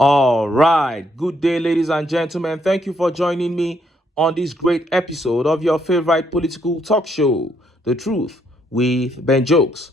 All right. Good day, ladies and gentlemen. Thank you for joining me on this great episode of your favorite political talk show, The Truth with Ben Jokes.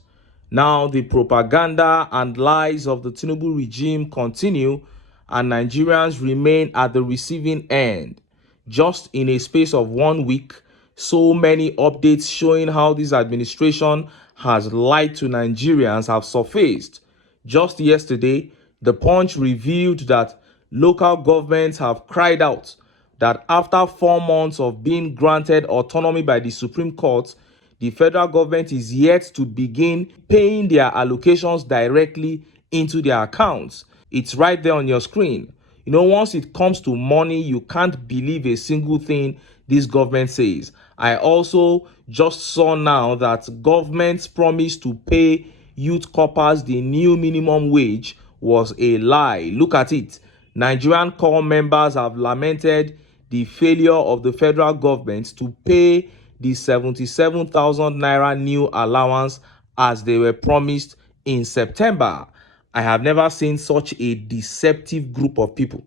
Now, the propaganda and lies of the Tinubu regime continue, and Nigerians remain at the receiving end. Just in a space of 1 week, so many updates showing how this administration has lied to Nigerians have surfaced. Just yesterday, the Punch revealed that local governments have cried out that after 4 months of being granted autonomy by the Supreme Court, the federal government is yet to begin paying their allocations directly into their accounts. It's right there on your screen. Once it comes to money, you can't believe a single thing this government says. I also just saw now that government's promise to pay youth corpers the new minimum wage was a lie. Look at it. Nigerian corps members have lamented the failure of the federal government to pay the 77,000 naira new allowance as they were promised in September. I have never seen such a deceptive group of people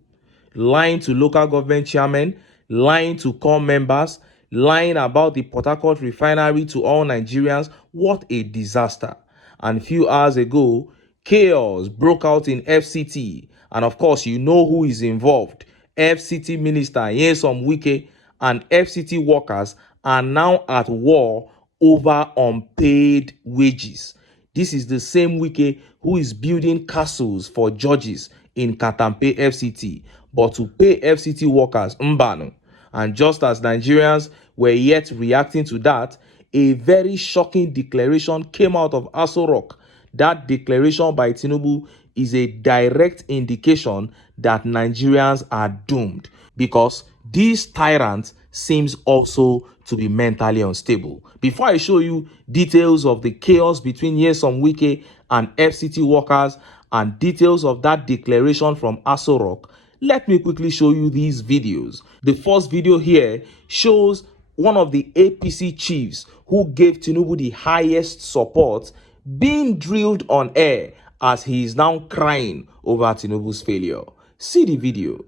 lying to local government chairmen, lying to corps members, lying about the Port Harcourt refinery to all Nigerians. What a disaster. And a few hours ago, chaos broke out in FCT. And of course, you know who is involved. FCT Minister Nyesom WIKE and FCT workers are now at war over unpaid wages. This is the same WIKE who is building castles for judges in Katampe FCT, but to pay FCT workers mbanu. And just as Nigerians were yet reacting to that, a very shocking declaration came out of Aso Rock. That declaration by Tinubu is a direct indication that Nigerians are doomed, because this tyrant seems also to be mentally unstable. Before I show you details of the chaos between Nyesom WIKE and FCT workers and details of that declaration from Aso Rock, let me quickly show you these videos. The first video here shows one of the APC chiefs who gave Tinubu the highest support being drilled on air as he is now crying over Tinubu's failure. See the video.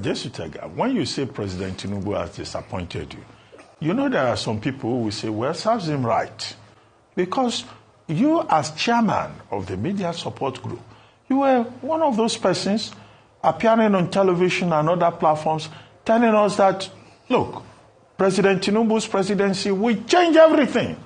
Jesutega, when you say President Tinubu has disappointed you, there are some people who will say, well, serves him right. Because you, as chairman of the media support group, you were one of those persons appearing on television and other platforms telling us that, look, President Tinubu's presidency will change everything.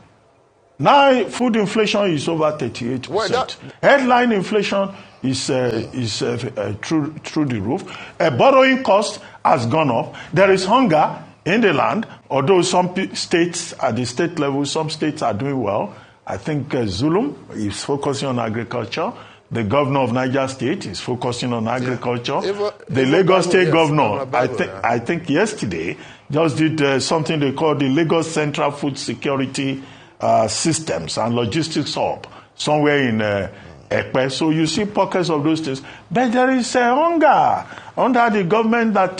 Now, food inflation is over 38%. Well, headline inflation is through the roof. Borrowing cost has gone up. There is hunger in the land, although some states, at the state level, some states are doing well. I think Zulum is focusing on agriculture. The governor of Niger State is focusing on agriculture. The Lagos State governor, I think yesterday, just did something they call the Lagos Central Food Security Systems and Logistics Hub, somewhere in Ekpe. So you see pockets of those things. But there is hunger under the government that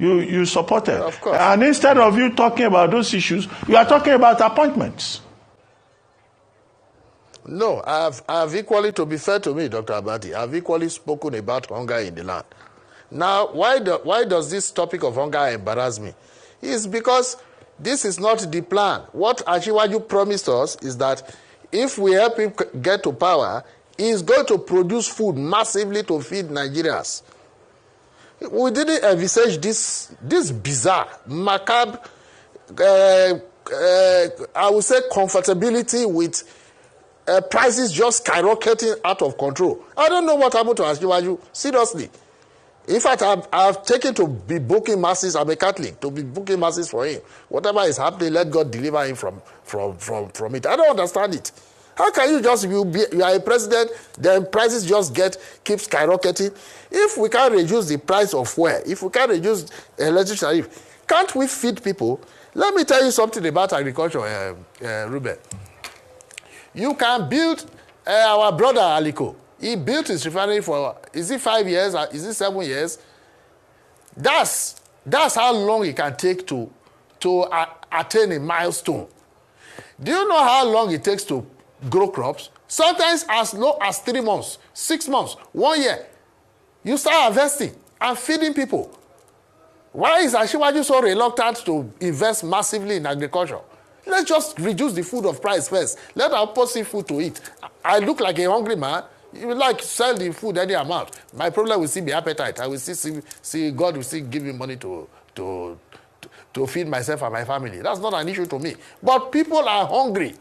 you supported. Of course. And instead of you talking about those issues, you are talking about appointments. No, I've equally, to be fair to me, Dr. Abati, I've equally spoken about hunger in the land. Now, why does this topic of hunger embarrass me? It's because this is not the plan. What Achiwaju promised us is that if we help him get to power, he is going to produce food massively to feed Nigerians. We didn't envisage this bizarre, macabre, I would say, comfortability with prices just skyrocketing out of control. I don't know what happened to Achiwaju, seriously. In fact, I've taken to be booking masses. I'm a Catholic, to be booking masses for him. Whatever is happening, let God deliver him from it. I don't understand it. How can you just, you are a president, then prices just keep skyrocketing? If we can reduce the price of fuel, if we can reduce electricity tariff, can't we feed people? Let me tell you something about agriculture, Ruben. You can build, our brother Aliko, he built his refinery for, is it 5 years, or is it 7 years? That's how long it can take to attain a milestone. Do you know how long it takes to grow crops? Sometimes as low as 3 months, 6 months, 1 year. You start harvesting and feeding people. Why is Asiwaju so reluctant to invest massively in agriculture? Let's just reduce the food of price first. Let our people see food to eat. I look like a hungry man. You will like sell the food any amount. My problem will still be appetite. I will still see God will still give me money to feed myself and my family. That's not an issue to me. But people are hungry.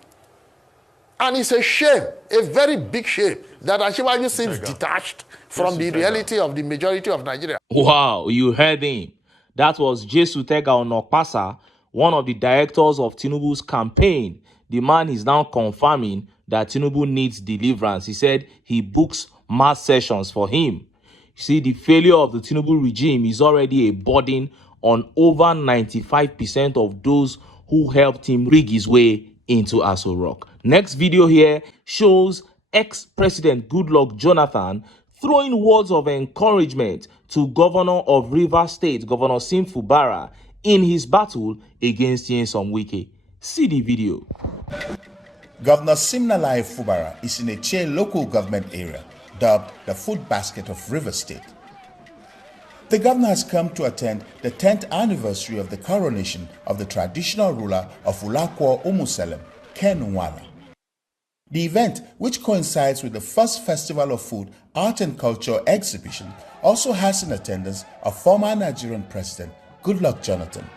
And it's a shame, a very big shame, that Asiwaju seems detached from the reality of the majority of Nigeria. Wow, you heard him. That was Jesu Tega Onokpasa, one of the directors of Tinubu's campaign. The man is now confirming that Tinubu needs deliverance. He said he books mass sessions for him. You see, the failure of the Tinubu regime is already a burden on over 95% of those who helped him rig his way into Aso Rock. Next video here shows ex-president Goodluck Jonathan throwing words of encouragement to Governor of Rivers State, Governor Fubara, in his battle against Nyesom WIKE. See the video. Governor Siminalayi Fubara is in a Che local government area dubbed the food basket of Rivers State. The governor has come to attend the 10th anniversary of the coronation of the traditional ruler of Ulakwo Umuselem, Ken Nwala. The event, which coincides with the first Festival of Food, Art and Culture exhibition, also has in attendance a former Nigerian president, Goodluck Jonathan.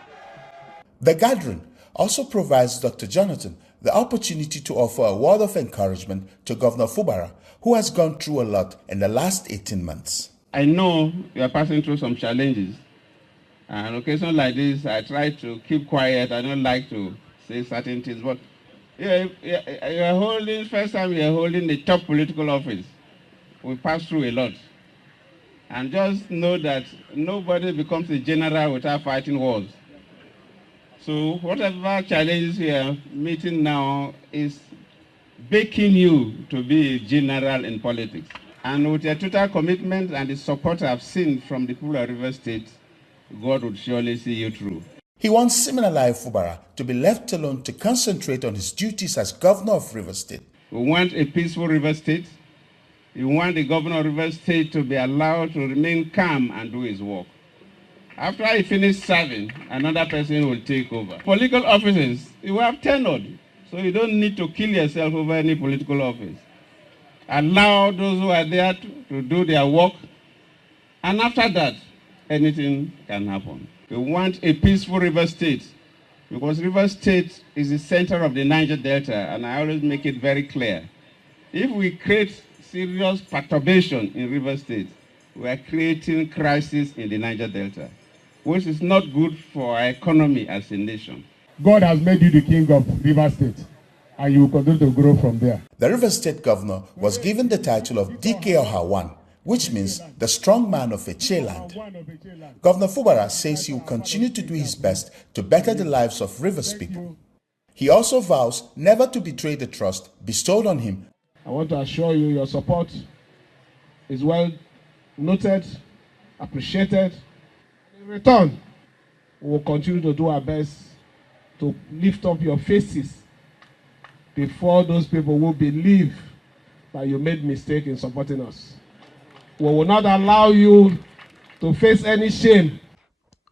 The gathering also provides Dr. Jonathan the opportunity to offer a word of encouragement to Governor Fubara, who has gone through a lot in the last 18 months. I know you are passing through some challenges. And on occasions like this, I try to keep quiet. I don't like to say certain things. But you're holding, first time you're holding the top political office. We pass through a lot. And just know that nobody becomes a general without fighting wars. So whatever challenges we are meeting now is baking you to be a general in politics. And with your total commitment and the support I've seen from the people of Rivers State, God would surely see you through. He wants Siminalayi Fubara to be left alone to concentrate on his duties as governor of Rivers State. We want a peaceful Rivers State. We want the governor of Rivers State to be allowed to remain calm and do his work. After he finishes serving, another person will take over. Political offices, you have tenured, so you don't need to kill yourself over any political office. Allow those who are there to do their work, and after that, anything can happen. We want a peaceful River State, because River State is the center of the Niger Delta, and I always make it very clear. If we create serious perturbation in River State, we are creating crisis in the Niger Delta, which is not good for our economy as a nation. God has made you the king of River State, and you will continue to grow from there. The Rivers State governor was given the title of DK Ohawan, which means the strong man of Eche land. Governor Fubara says he will continue to do his best to better the lives of Rivers people. He also vows never to betray the trust bestowed on him. I want to assure you your support is well noted, appreciated. In return, we will continue to do our best to lift up your faces before those people who believe that you made mistake in supporting us. We will not allow you to face any shame.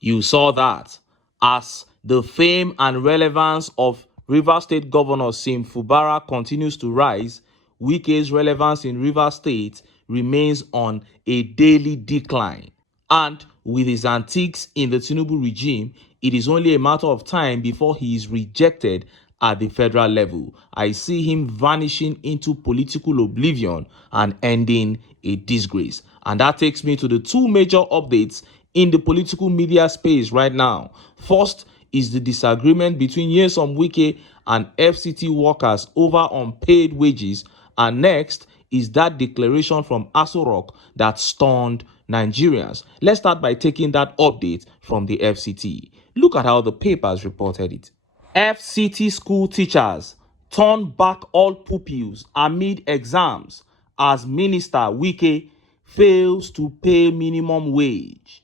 You saw that. As the fame and relevance of Rivers State Governor Sim Fubara continues to rise, WIKE's relevance in Rivers State remains on a daily decline. And with his antiques in the Tinubu regime, it is only a matter of time before he is rejected at the federal level. I see him vanishing into political oblivion and ending a disgrace. And that takes me to the two major updates in the political media space right now. First is the disagreement between Nyesom WIKE and FCT workers over unpaid wages. And next is that declaration from Aso Rock that stunned Nigerians. Let's start by taking that update from the FCT. Look at how the papers reported it. FCT school teachers turn back all pupils amid exams as Minister WIKE fails to pay minimum wage.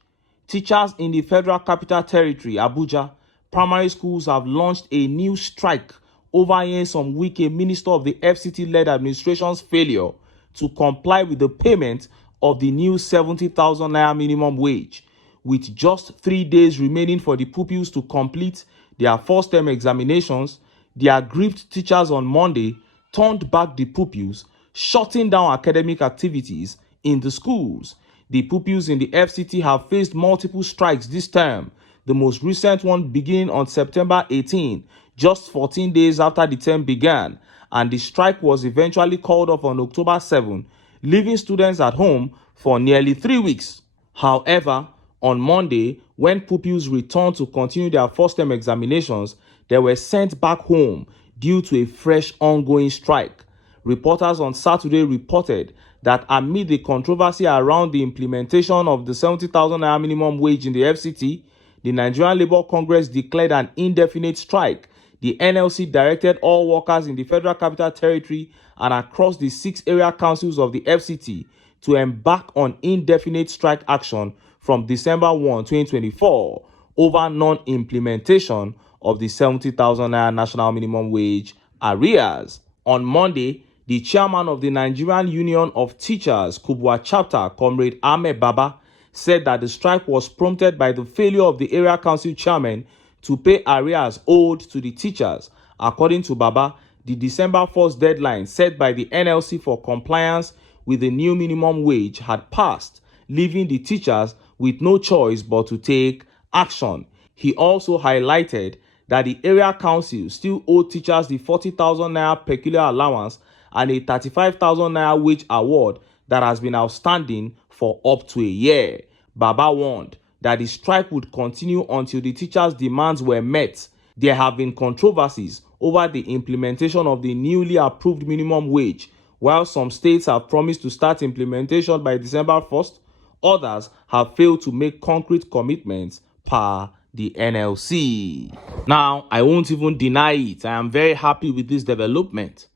Teachers in the Federal Capital Territory, Abuja, primary schools have launched a new strike overhearing some WIKE minister of the FCT-led administration's failure to comply with the payment of the new 70,000 naira minimum wage. With just 3 days remaining for the pupils to complete their first term examinations, the aggrieved teachers on Monday turned back the pupils, shutting down academic activities in the schools. The pupils in the FCT have faced multiple strikes this term, the most recent one beginning on September 18, just 14 days after the term began, and the strike was eventually called off on October 7, leaving students at home for nearly 3 weeks. However, on Monday, when pupils returned to continue their first-term examinations, they were sent back home due to a fresh ongoing strike. Reporters on Saturday reported that amid the controversy around the implementation of the 70,000 naira minimum wage in the FCT, the Nigerian Labour Congress declared an indefinite strike. The NLC directed all workers in the Federal Capital Territory and across the 6 area councils of the FCT to embark on indefinite strike action from December 1, 2024 over non-implementation of the 70,000 naira national minimum wage arrears. On Monday, the chairman of the Nigerian Union of Teachers, Kubwa chapter, Comrade Ahmed Baba, said that the strike was prompted by the failure of the area council chairman to pay arrears owed to the teachers. According to Baba, the December 1st deadline set by the NLC for compliance with the new minimum wage had passed, leaving the teachers with no choice but to take action. He also highlighted that the area council still owed teachers the 40,000 naira peculiar allowance and a 35,000 naira wage award that has been outstanding for up to a year. Baba warned that the strike would continue until the teachers' demands were met. There have been controversies over the implementation of the newly approved minimum wage. While some states have promised to start implementation by December 1st, others have failed to make concrete commitments per the NLC. Now, I won't even deny it. I am very happy with this development.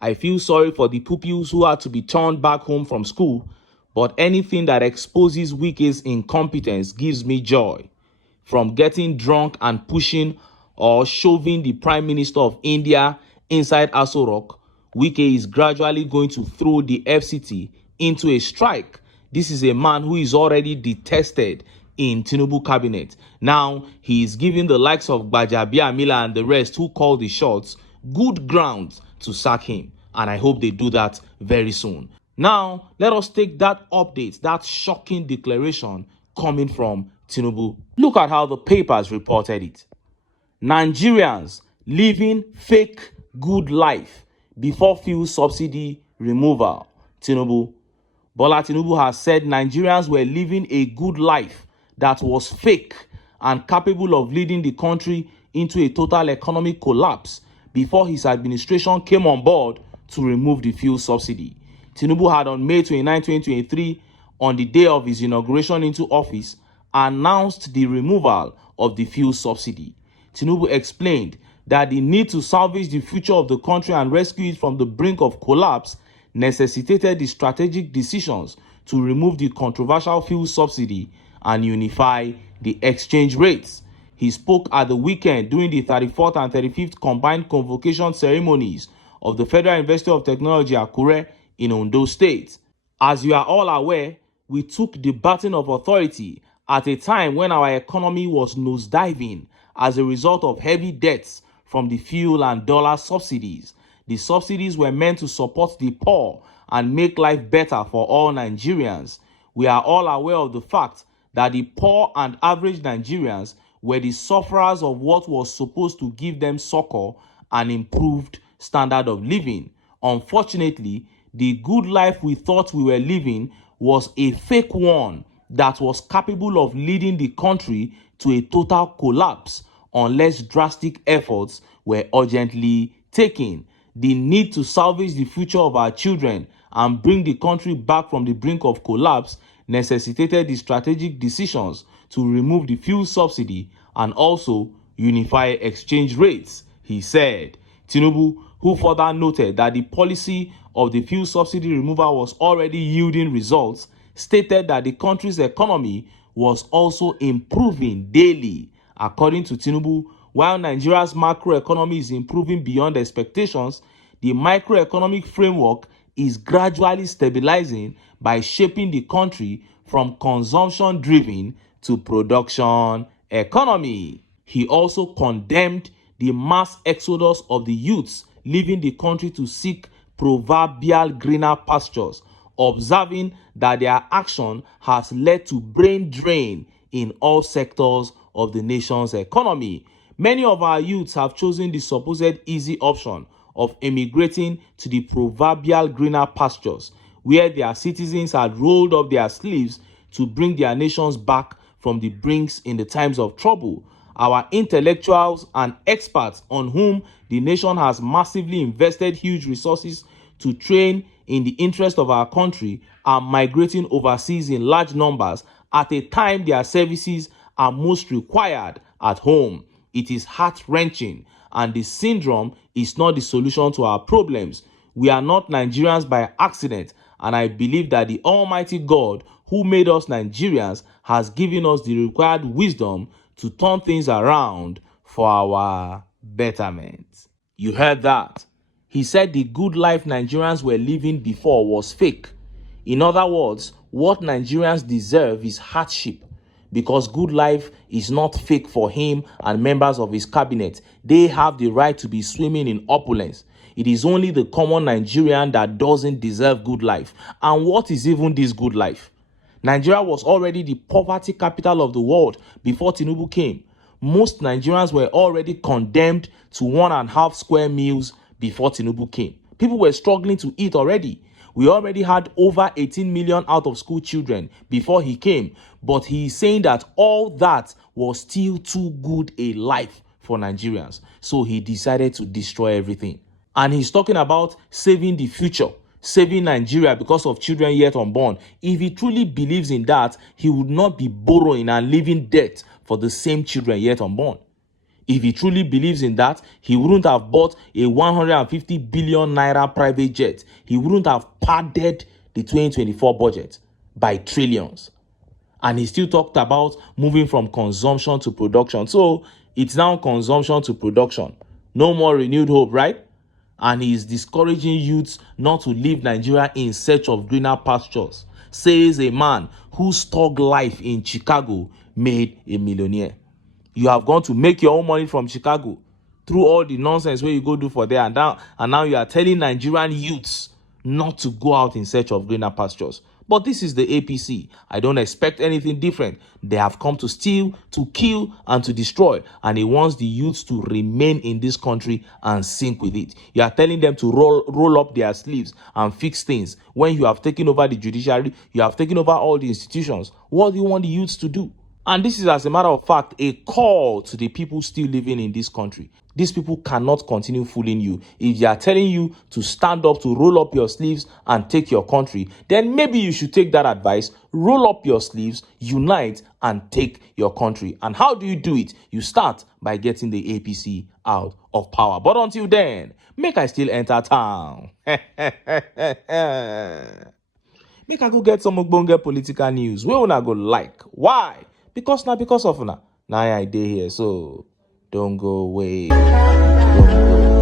I feel sorry for the pupils who had to be turned back home from school, but anything that exposes WIKE's incompetence gives me joy. From getting drunk and pushing or shoving the Prime Minister of India inside Aso Rock, WIKE is gradually going to throw the FCT into a strike. This is a man who is already detested in Tinubu cabinet. Now, he is giving the likes of Gbajabiamila and the rest who call the shots good grounds to sack him. And I hope they do that very soon. Now, let us take that update, that shocking declaration coming from Tinubu. Look at how the papers reported it. Nigerians living fake good life before fuel subsidy removal. Tinubu. Bola Tinubu has said Nigerians were living a good life that was fake and capable of leading the country into a total economic collapse before his administration came on board to remove the fuel subsidy. Tinubu had on May 29, 2023, on the day of his inauguration into office, announced the removal of the fuel subsidy. Tinubu explained that the need to salvage the future of the country and rescue it from the brink of collapse necessitated the strategic decisions to remove the controversial fuel subsidy and unify the exchange rates. He spoke at the weekend during the 34th and 35th combined convocation ceremonies of the Federal University of Technology, Akure, in Ondo State. As you are all aware, we took the baton of authority at a time when our economy was nosediving as a result of heavy debts from the fuel and dollar subsidies. The subsidies were meant to support the poor and make life better for all Nigerians. We are all aware of the fact that the poor and average Nigerians were the sufferers of what was supposed to give them succor and improved standard of living. Unfortunately, the good life we thought we were living was a fake one that was capable of leading the country to a total collapse unless drastic efforts were urgently taken. The need to salvage the future of our children and bring the country back from the brink of collapse necessitated the strategic decisions to remove the fuel subsidy and also unify exchange rates, he said. Tinubu, who further noted that the policy of the fuel subsidy removal was already yielding results, stated that the country's economy was also improving daily. According to Tinubu, While Nigeria's macroeconomy is improving beyond expectations, the microeconomic framework is gradually stabilizing by shaping the country from consumption-driven to production economy. He also condemned the mass exodus of the youths leaving the country to seek proverbial greener pastures, observing that their action has led to brain drain in all sectors of the nation's economy. Many of our youths have chosen the supposed easy option of emigrating to the proverbial greener pastures, where their citizens had rolled up their sleeves to bring their nations back from the brinks in the times of trouble. Our intellectuals and experts, on whom the nation has massively invested huge resources to train in the interest of our country, are migrating overseas in large numbers at a time their services are most required at home. It is heart-wrenching, and the syndrome is not the solution to our problems. We are not Nigerians by accident, and I believe that the Almighty God who made us Nigerians has given us the required wisdom to turn things around for our betterment. You heard that? He said the good life Nigerians were living before was fake. In other words, what Nigerians deserve is hardship, because good life is not fake for him and members of his cabinet. They have the right to be swimming in opulence. It is only the common Nigerian that doesn't deserve good life. And what is even this good life? Nigeria was already the poverty capital of the world before Tinubu came. Most Nigerians were already condemned to 1.5 square meals before Tinubu came. People were struggling to eat already. We already had over 18 million out of school children before he came. But he is saying that all that was still too good a life for Nigerians. So he decided to destroy everything. And he's talking about saving the future, saving Nigeria because of children yet unborn. If he truly believes in that, he would not be borrowing and leaving debt for the same children yet unborn. If he truly believes in that, he wouldn't have bought a 150 billion naira private jet. He wouldn't have padded the 2024 budget by trillions. And he still talked about moving from consumption to production. So it's now consumption to production. No more renewed hope, right? And he is discouraging youths not to leave Nigeria in search of greener pastures, says a man whose thug life in Chicago made a millionaire. You have gone to make your own money from Chicago through all the nonsense where you go do for there, and now you are telling Nigerian youths not to go out in search of greener pastures. But this is the APC. I don't expect anything different. They have come to steal, to kill, and to destroy. And he wants the youths to remain in this country and sink with it. You are telling them to roll up their sleeves and fix things. When you have taken over the judiciary, you have taken over all the institutions. What do you want the youths to do? And this is, as a matter of fact, a call to the people still living in this country. These people cannot continue fooling you. If they are telling you to stand up, to roll up your sleeves and take your country, then maybe you should take that advice, roll up your sleeves, unite, and take your country. And how do you do it? You start by getting the APC out of power. But until then, make I still enter town. Make I go get some ogbonge political news wey una go like. Why? Because of una. Now I dey here, so don't go away. Don't go.